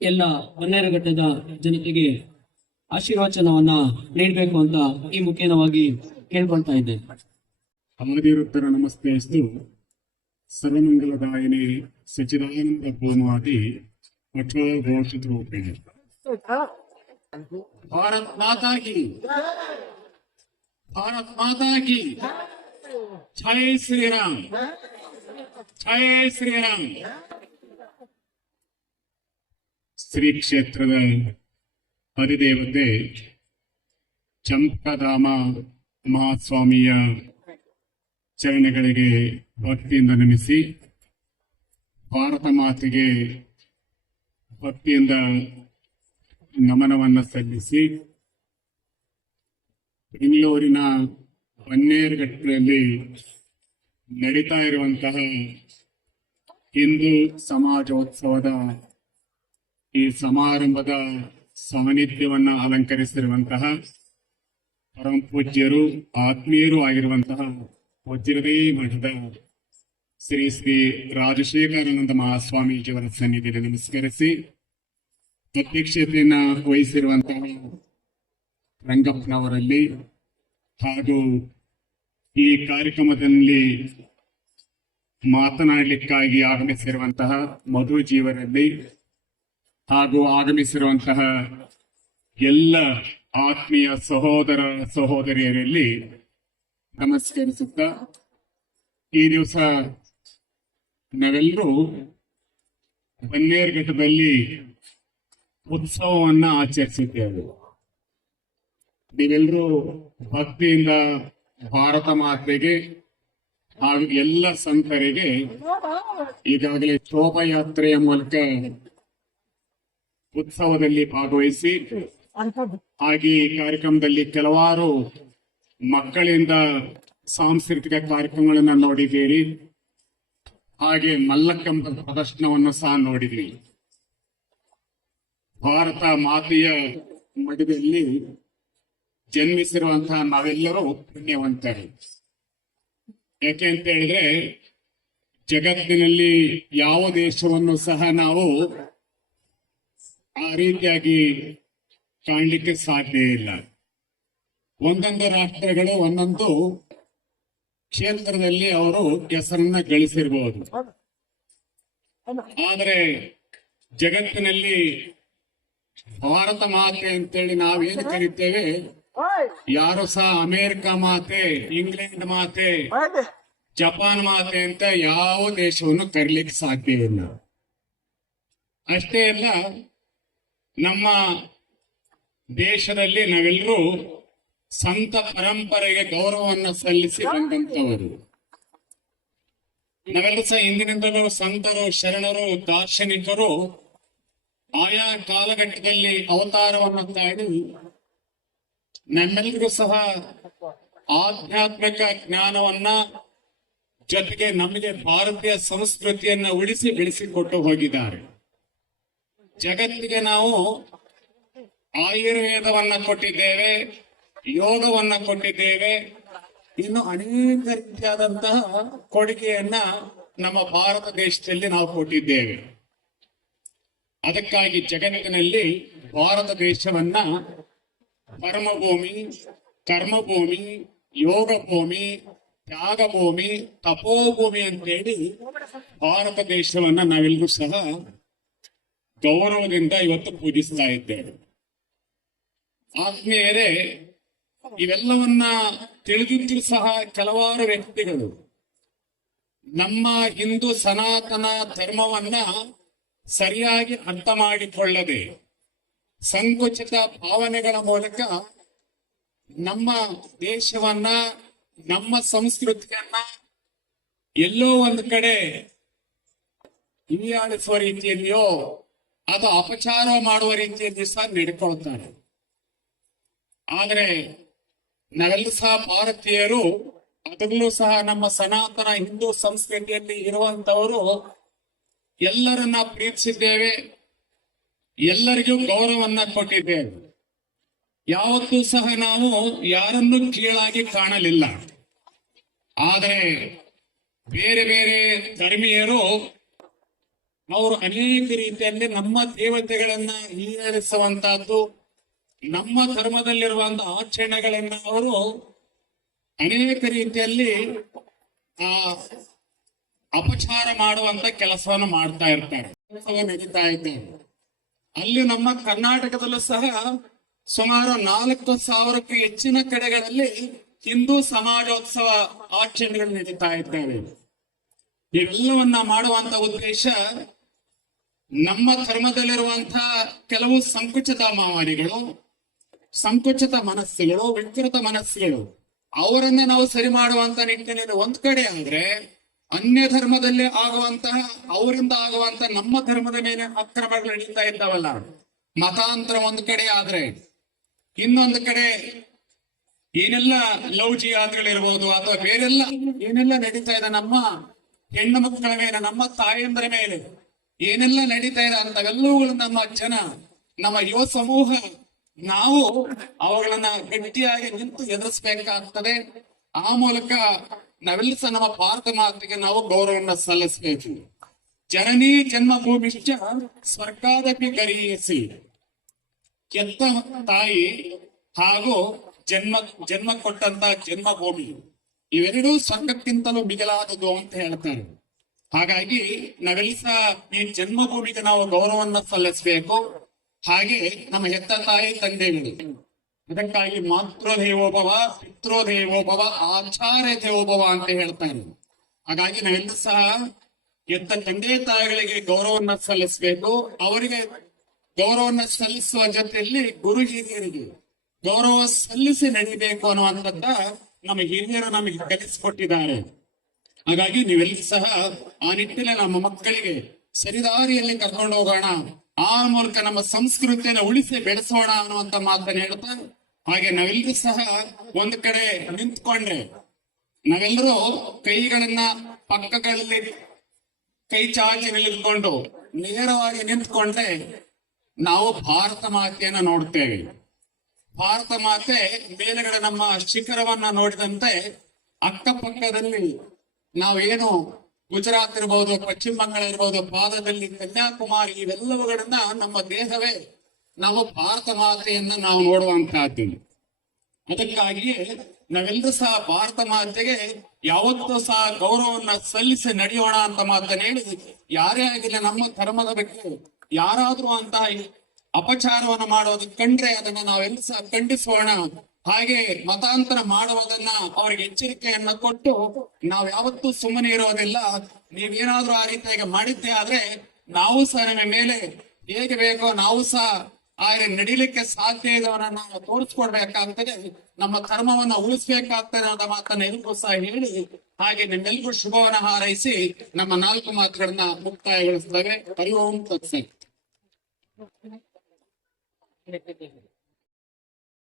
ಎಲ್ಲ ಬನ್ನೇರಘಟ್ಟದ ಜನತೆಗೆ ಆಶೀರ್ವಚನವನ್ನ ನೀಡಬೇಕು ಅಂತ ಈ ಮುಖೇನವಾಗಿ ಕೇಳ್ಕೊಳ್ತಾ ಇದ್ದೇನೆ ನಮಸ್ತೆ ನಮಸ್ತೆಸ್ತು ಸರ್ವಮಂಗಲದಾಯಿನಿ ಸಚಿದಾನಂದ ಭೂಮಾದಿ ಅಠೋ ಘೋಷಿತ ಭಾರತ್ ಮಾತಾ ಕಿ ಭಾರತ್ ಮಾತಾ ಕಿ ಜೈ ಶ್ರೀರಾಮ್. ಜೈ ಶ್ರೀರಾಮ್. ಶ್ರೀ ಕ್ಷೇತ್ರದ ಹರಿದೇವತೆ ಚಂಪಧಾಮ ಮಹಾಸ್ವಾಮಿಯ ಚರಣಗಳಿಗೆ ಭಕ್ತಿಯಿಂದ ನಮಿಸಿ ಭಾರತ ಮಾತೆಗೆ ಭಕ್ತಿಯಿಂದ ನಮನವನ್ನು ಸಲ್ಲಿಸಿ ಬೆಂಗಳೂರಿನ ಬನ್ನೇರುಘಟ್ಟದಲ್ಲಿ ನಡೀತಾ ಇರುವಂತಹ ಹಿಂದೂ ಸಮಾಜೋತ್ಸವದ ಈ ಸಮಾರಂಭದ ಸಾನ್ನಿಧ್ಯವನ್ನ ಅಲಂಕರಿಸಿರುವಂತಹ ಪರಂ ಪೂಜ್ಯರು, ಆತ್ಮೀಯರು ಆಗಿರುವಂತಹ ವಜ್ರದೇ ಮಠದ ಶ್ರೀ ಶ್ರೀ ರಾಜಶೇಖರಾನಂದ ಮಹಾಸ್ವಾಮೀಜಿಯವರ ಸನ್ನಿಧಿಯಲ್ಲಿ ನಮಸ್ಕರಿಸಿ, ಅಧ್ಯಕ್ಷತೆಯನ್ನ ವಹಿಸಿರುವಂತಹ ರಂಗಪ್ಪನವರಲ್ಲಿ ಹಾಗೂ ಈ ಕಾರ್ಯಕ್ರಮದಲ್ಲಿ ಮಾತನಾಡಲಿಕ್ಕಾಗಿ ಆಗಮಿಸಿರುವಂತಹ ಮಧುಜೀವರಲ್ಲಿ ಹಾಗೂ ಆಗಮಿಸಿರುವಂತಹ ಎಲ್ಲ ಆತ್ಮೀಯ ಸಹೋದರ ಸಹೋದರಿಯರಲ್ಲಿ ನಮಸ್ಕರಿಸುತ್ತ ಈ ದಿವಸ ನಾವೆಲ್ಲರೂ ಬನ್ನೇರ್ಘಟ್ಟದಲ್ಲಿ ಉತ್ಸವವನ್ನ ಆಚರಿಸಿದ್ದೇವೆ ನೀವೆಲ್ಲರೂ ಭಕ್ತಿಯಿಂದ ಭಾರತ ಮಾತೆಗೆ ಹಾಗೂ ಎಲ್ಲ ಸಂತರಿಗೆ ಈಗಾಗಲೇ ಶೋಭಾಯಾತ್ರೆಯ ಮೂಲಕ ಉತ್ಸವದಲ್ಲಿ ಭಾಗವಹಿಸಿ ಹಾಗೆ ಕಾರ್ಯಕ್ರಮದಲ್ಲಿ ಕೆಲವಾರು ಮಕ್ಕಳಿಂದ ಸಾಂಸ್ಕೃತಿಕ ಕಾರ್ಯಕ್ರಮಗಳನ್ನ ನೋಡಿದ್ದೀರಿ. ಹಾಗೆ ಮಲ್ಲಕ್ಕಂಬ ಪ್ರದರ್ಶನವನ್ನು ಸಹ ನೋಡಿದ್ವಿ ಭಾರತ ಮಾತೆಯ ಮಡಿದಲ್ಲಿ ಜನ್ಮಿಸಿರುವಂತಹ ನಾವೆಲ್ಲರೂ ಪುಣ್ಯವಂತರು. ಯಾಕೆ ಅಂತ ಹೇಳಿದ್ರೆ ಜಗತ್ತಿನಲ್ಲಿ ಯಾವ ದೇಶವನ್ನು ಸಹ ನಾವು ಆ ರೀತಿಯಾಗಿ ಕಾಣಲಿಕ್ಕೆ ಸಾಧ್ಯ ಇಲ್ಲ. ಒಂದೊಂದು ರಾಷ್ಟ್ರಗಳು ಒಂದೊಂದು ಕ್ಷೇತ್ರದಲ್ಲಿ ಅವರು ಹೆಸರನ್ನ ಗಳಿಸಿರಬಹುದು ಆದರೆ ಜಗತ್ತಿನಲ್ಲಿ ಭಾರತ ಮಾತೆ ಅಂತೇಳಿ ನಾವೇನು ಕರಿತೇವೆ? ಯಾರು ಸಹ ಅಮೆರಿಕ ಮಾತೆ, ಇಂಗ್ಲೆಂಡ್ ಮಾತೆ, ಜಪಾನ್ ಮಾತೆ ಅಂತ ಯಾವ ದೇಶವನ್ನು ಕರೀಲಿಕ್ಕೆ ಸಾಧ್ಯ ಇಲ್ಲ. ಅಷ್ಟೇ ಅಲ್ಲ ನಮ್ಮ ದೇಶದಲ್ಲಿ ನಾವೆಲ್ಲರೂ ಸಂತ ಪರಂಪರೆಗೆ ಗೌರವವನ್ನು ಸಲ್ಲಿಸಿ ಬಂದಂತವರು ನಾವೆಲ್ಲ ಸಹ ಇಂದಿನಿಂದಲೂ ಸಂತರು ಶರಣರು ದಾರ್ಶನಿಕರು ಆಯಾ ಕಾಲಘಟ್ಟದಲ್ಲಿ ಅವತಾರವನ್ನು ತಾಳಿ ನಮ್ಮೆಲ್ಲರಿಗೂ ಸಹ ಆಧ್ಯಾತ್ಮಿಕ ಜ್ಞಾನವನ್ನ ಜೊತೆಗೆ ನಮಗೆ ಭಾರತೀಯ ಸಂಸ್ಕೃತಿಯನ್ನ ಉಳಿಸಿ ಬೆಳೆಸಿಕೊಟ್ಟು ಹೋಗಿದ್ದಾರೆ. ಜಗತ್ತಿಗೆ ನಾವು ಆಯುರ್ವೇದವನ್ನ ಕೊಟ್ಟಿದ್ದೇವೆ, ಯೋಗವನ್ನ ಕೊಟ್ಟಿದ್ದೇವೆ, ಇನ್ನು ಅನೇಕ ರೀತಿಯಾದಂತಹ ಕೊಡುಗೆಯನ್ನ ನಮ್ಮ ಭಾರತ ದೇಶದಲ್ಲಿ ನಾವು ಕೊಟ್ಟಿದ್ದೇವೆ. ಅದಕ್ಕಾಗಿ ಜಗತ್ತಿನಲ್ಲಿ ಭಾರತ ದೇಶವನ್ನ ಕರ್ಮಭೂಮಿ ಕರ್ಮಭೂಮಿ ಯೋಗ ಭೂಮಿ ತ್ಯಾಗ ಭೂಮಿ ತಪೋಭೂಮಿ ಅಂತೇಳಿ ಭಾರತ ದೇಶವನ್ನ ನಾವೆಲ್ಲರೂ ಸಹ ಗೌರವದಿಂದ ಇವತ್ತು ಪೂಜಿಸ್ತಾ ಇದ್ದೇವೆ. ಆತ್ಮೀಯರೇ ಇವೆಲ್ಲವನ್ನ ತಿಳಿದಿದ್ರು ಸಹ ಕೆಲವಾರು ವ್ಯಕ್ತಿಗಳು ನಮ್ಮ ಹಿಂದೂ ಸನಾತನ ಧರ್ಮವನ್ನ ಸರಿಯಾಗಿ ಅರ್ಥ ಮಾಡಿಕೊಳ್ಳದೆ ಸಂಕುಚಿತ ಭಾವನೆಗಳ ಮೂಲಕ ನಮ್ಮ ದೇಶವನ್ನ, ನಮ್ಮ ಸಂಸ್ಕೃತಿಯನ್ನ ಎಲ್ಲೋ ಒಂದು ಕಡೆ ಹಿರಿಯಾಳಿಸುವ ರೀತಿಯಲ್ಲಿಯೋ ಅಥವಾ ಅಪಚಾರ ಮಾಡುವ ರೀತಿಯಲ್ಲಿ ಸಹ ನಡ್ಕೊಳ್ತಾರೆ. ಆದರೆ ನಾವೆಲ್ಲೂ ಸಹ ಭಾರತೀಯರು, ಅದರಲ್ಲೂ ಸಹ ನಮ್ಮ ಸನಾತನ ಹಿಂದೂ ಸಂಸ್ಕೃತಿಯಲ್ಲಿ ಇರುವಂತವರು ಎಲ್ಲರನ್ನ ಪ್ರೀತಿಸಿದ್ದೇವೆ, ಎಲ್ಲರಿಗೂ ಗೌರವವನ್ನ ಕೊಟ್ಟಿದ್ದೇವೆ. ಯಾವತ್ತೂ ಸಹ ನಾವು ಯಾರನ್ನು ಕೀಳಾಗಿ ಕಾಣಲಿಲ್ಲ. ಆದರೆ ಬೇರೆ ಬೇರೆ ಧರ್ಮೀಯರು ಅವರು ಅನೇಕ ರೀತಿಯಲ್ಲಿ ನಮ್ಮ ದೇವತೆಗಳನ್ನ ಈಡೇರಿಸುವಂತಹದ್ದು, ನಮ್ಮ ಧರ್ಮದಲ್ಲಿರುವಂತಹ ಆಚರಣೆಗಳನ್ನ ಅವರು ಅನೇಕ ರೀತಿಯಲ್ಲಿ, ಆ, ಅಪಚಾರ ಮಾಡುವಂತ ಕೆಲಸವನ್ನು ಮಾಡ್ತಾ ಇರ್ತಾರೆ. ನಡೀತಾ ಇದ್ದಾರೆ ಅಲ್ಲಿ ನಮ್ಮ ಕರ್ನಾಟಕದಲ್ಲೂ ಸಹ ಸುಮಾರು ನಾಲ್ಕು ಸಾವಿರಕ್ಕೂ ಹೆಚ್ಚಿನ ಕಡೆಗಳಲ್ಲಿ ಹಿಂದೂ ಸಮಾಜೋತ್ಸವ ಆಚರಣೆಗಳು ನಡೀತಾ ಇದ್ದಾವೆ. ಇವೆಲ್ಲವನ್ನ ಮಾಡುವಂತ ಉದ್ದೇಶ ನಮ್ಮ ಧರ್ಮದಲ್ಲಿರುವಂತಹ ಕೆಲವು ಸಂಕುಚಿತ ಮಾವಾಡಿಗಳು ಸಂಕುಚಿತ ಮನಸ್ಸುಗಳು, ವಿಕೃತ ಮನಸ್ಸುಗಳು, ಅವರನ್ನ ನಾವು ಸರಿ ಮಾಡುವಂತ ನಿಟ್ಟಿನಲ್ಲಿ ಒಂದ್ ಕಡೆ ಅಂದ್ರೆ ಅನ್ಯ ಧರ್ಮದಲ್ಲಿ ಆಗುವಂತಹ, ಅವರಿಂದ ಆಗುವಂತ ನಮ್ಮ ಧರ್ಮದ ಮೇಲೆ ಅಕ್ರಮಗಳು ನಡೀತಾ ಇದ್ದಾವಲ್ಲ, ಮತಾಂತರ ಒಂದ್ ಕಡೆ ಆದ್ರೆ, ಇನ್ನೊಂದು ಕಡೆ ಏನೆಲ್ಲ ಲವ್ ಜಿಯಾದ್ಗಳಿರ್ಬೋದು ಅಥವಾ ಬೇರೆಲ್ಲ ಏನೆಲ್ಲ ನಡೀತಾ ಇದೆ ನಮ್ಮ ಹೆಣ್ಣು ಮಕ್ಕಳ ಮೇಲೆ, ನಮ್ಮ ತಾಯಂದ್ರ ಮೇಲೆ ಏನೆಲ್ಲ ನಡೀತಾ ಇದೆ ಅಂತವೆಲ್ಲವುಗಳು ನಮ್ಮ ಜನ, ನಮ್ಮ ಯುವ ಸಮೂಹ, ನಾವು ಅವುಗಳನ್ನ ಗಟ್ಟಿಯಾಗಿ ನಿಂತು ಎದುರಿಸಬೇಕಾಗ್ತದೆ. ಆ ಮೂಲಕ ನಾವೆಲ್ಲ ಸಹ ನಮ್ಮ ಭಾರತ ಮಾತೆಗೆ ನಾವು ಗೌರವವನ್ನು ಸಲ್ಲಿಸಬೇಕು. ಜನನಿ ಜನ್ಮಭೂಮಿಶ್ಚ ಸ್ವರ್ಗಾದಪಿ ಕರೆಯಿಸಿ ಕೆತ್ತ ತಾಯಿ ಹಾಗೂ ಜನ್ಮ ಜನ್ಮ ಕೊಟ್ಟಂತ ಜನ್ಮಭೂಮಿ. ಇವೆರಡೂ ಸ್ವರ್ಗಕ್ಕಿಂತಲೂ ಮಿಗಿಲಾದದು ಅಂತ ಹೇಳ್ತಾರೆ. ಹಾಗಾಗಿ ನಾವೆಲ್ಲ ಈ ಜನ್ಮಭೂಮಿಗೆ ನಾವು ಗೌರವನ್ನ ಸಲ್ಲಿಸಬೇಕು. ಹಾಗೆ ನಮ್ಮ ಹೆತ್ತ ತಾಯಿ ತಂದೆಗಳು ಅದಕ್ಕಾಗಿ ಮಾತೃ ದೇವೋಭವ ಪಿತೃ ಆಚಾರ್ಯ ದೇವೋಭವ ಅಂತ ಹೇಳ್ತಾ ಇದ್ದೀನಿ ಹಾಗಾಗಿ ನಾವೆಲ್ಲ ಸಹ ಎತ್ತ ತಂದೆ ತಾಯಿಗಳಿಗೆ ಗೌರವವನ್ನ ಸಲ್ಲಿಸಬೇಕು. ಅವರಿಗೆ ಗೌರವನ್ನ ಸಲ್ಲಿಸುವ ಜೊತೆಯಲ್ಲಿ ಗುರು ಹಿರಿಯರಿಗೆ ಗೌರವ ಸಲ್ಲಿಸಿ ನಡಿಬೇಕು ಅನ್ನುವಂಥದ್ದ ನಮ್ಮ ಹಿರಿಯರು ನಮಗೆ ಕಲಿಸಿಕೊಟ್ಟಿದ್ದಾರೆ. ಹಾಗಾಗಿ ನೀವೆಲ್ಲ ಸಹ ಆ ನಿಟ್ಟಿನಲ್ಲಿ ನಮ್ಮ ಮಕ್ಕಳಿಗೆ ಸರಿದಾರಿಯಲ್ಲಿ ಕರ್ಕೊಂಡು ಹೋಗೋಣ. ಆ ಮೂಲಕ ನಮ್ಮ ಸಂಸ್ಕೃತಿಯನ್ನ ಉಳಿಸಿ ಬೆಳೆಸೋಣ ಅನ್ನುವಂತ ಮಾತನ್ನ ಹೇಳ್ತಾ, ಹಾಗೆ ನಾವೆಲ್ಲರೂ ಸಹ ಒಂದ್ ಕಡೆ ನಿಂತ್ಕೊಂಡ್ರೆ, ನಾವೆಲ್ಲರೂ ಕೈಗಳನ್ನ ಪಕ್ಕಗಳಲ್ಲಿ ಕೈ ಚಾಚಿ ನಿಲ್ಕೊಂಡು ನೇರವಾಗಿ ನಿಂತ್ಕೊಂಡ್ರೆ ನಾವು ಭಾರತ ಮಾತೆಯನ್ನ ನೋಡ್ತೇವೆ. ಭಾರತ ಮಾತೆ ಮೇಲುಗಡೆ ನಮ್ಮ ಶಿಖರವನ್ನ ನೋಡಿದಂತೆ ಅಕ್ಕಪಕ್ಕದಲ್ಲಿ ನಾವೇನು ಗುಜರಾತ್ ಇರ್ಬೋದು, ಪಶ್ಚಿಮ ಬಂಗಾಳ ಇರ್ಬೋದು, ಪಾದದಲ್ಲಿ ಕನ್ಯಾಕುಮಾರಿ ಇವೆಲ್ಲವುಗಳನ್ನ ನಮ್ಮ ದೇಹವೇ, ನಾವು ಭಾರತ ಮಾತೆಯನ್ನ ನಾವು ನೋಡುವಂತಹದ್ದು ಅದಕ್ಕಾಗಿಯೇ ನಾವೆಲ್ಲರೂ ಸಹ ಭಾರತ ಮಾತೆಗೆ ಯಾವತ್ತೂ ಸಹ ಗೌರವವನ್ನ ಸಲ್ಲಿಸಿ ನಡೆಯೋಣ ಅಂತ ಮಾತನ್ನ ಹೇಳಿ, ಯಾರೇ ಆಗಿಲ್ಲ ನಮ್ಮ ಧರ್ಮದ ಬಗ್ಗೆ ಯಾರಾದ್ರೂ ಅಂತಹ ಅಪಚಾರವನ್ನ ಮಾಡೋದು ಕಂಡ್ರೆ ಅದನ್ನ ನಾವೆಲ್ಲ ಸಹ ಖಂಡಿಸೋಣ. ಹಾಗೆ ಮತಾಂತರ ಮಾಡುವುದನ್ನ ಅವ್ರಿಗೆ ಎಚ್ಚರಿಕೆಯನ್ನ ಕೊಟ್ಟು ನಾವ್ ಯಾವತ್ತೂ ಸುಮ್ಮನೆ ಇರೋದಿಲ್ಲ. ನೀವೇನಾದ್ರೂ ಆ ರೀತಿಯಾಗಿ ಮಾಡಿದ್ದೆ ಆದ್ರೆ ನಾವು ಸಹ ನಿಮ್ಮ ಮೇಲೆ ಹೇಗೆ ಬೇಕೋ ನಾವು ಸಹ ಆ ನಡಿಲಿಕ್ಕೆ ಸಾಧ್ಯ ಇದವನ್ನ ನಾವು ತೋರಿಸ್ಕೊಡ್ಬೇಕಾಗ್ತದೆ. ನಮ್ಮ ಕರ್ಮವನ್ನ ಉಳಿಸ್ಬೇಕಾಗ್ತದೆ ಅನ್ನೋ ಮಾತನ್ನ ಎಲ್ರಿಗೂ ಸಹ ಹೇಳಿ ಹಾಗೆ ನಿಮ್ಮೆಲ್ರಿಗೂ ಶುಭವನ್ನ ಹಾರೈಸಿ ನಮ್ಮ ನಾಲ್ಕು ಮಾತುಗಳನ್ನ ಮುಕ್ತಾಯಗೊಳಿಸ್ತೇವೆ ಹರಿ ಓಂ ತತ್ಸತ್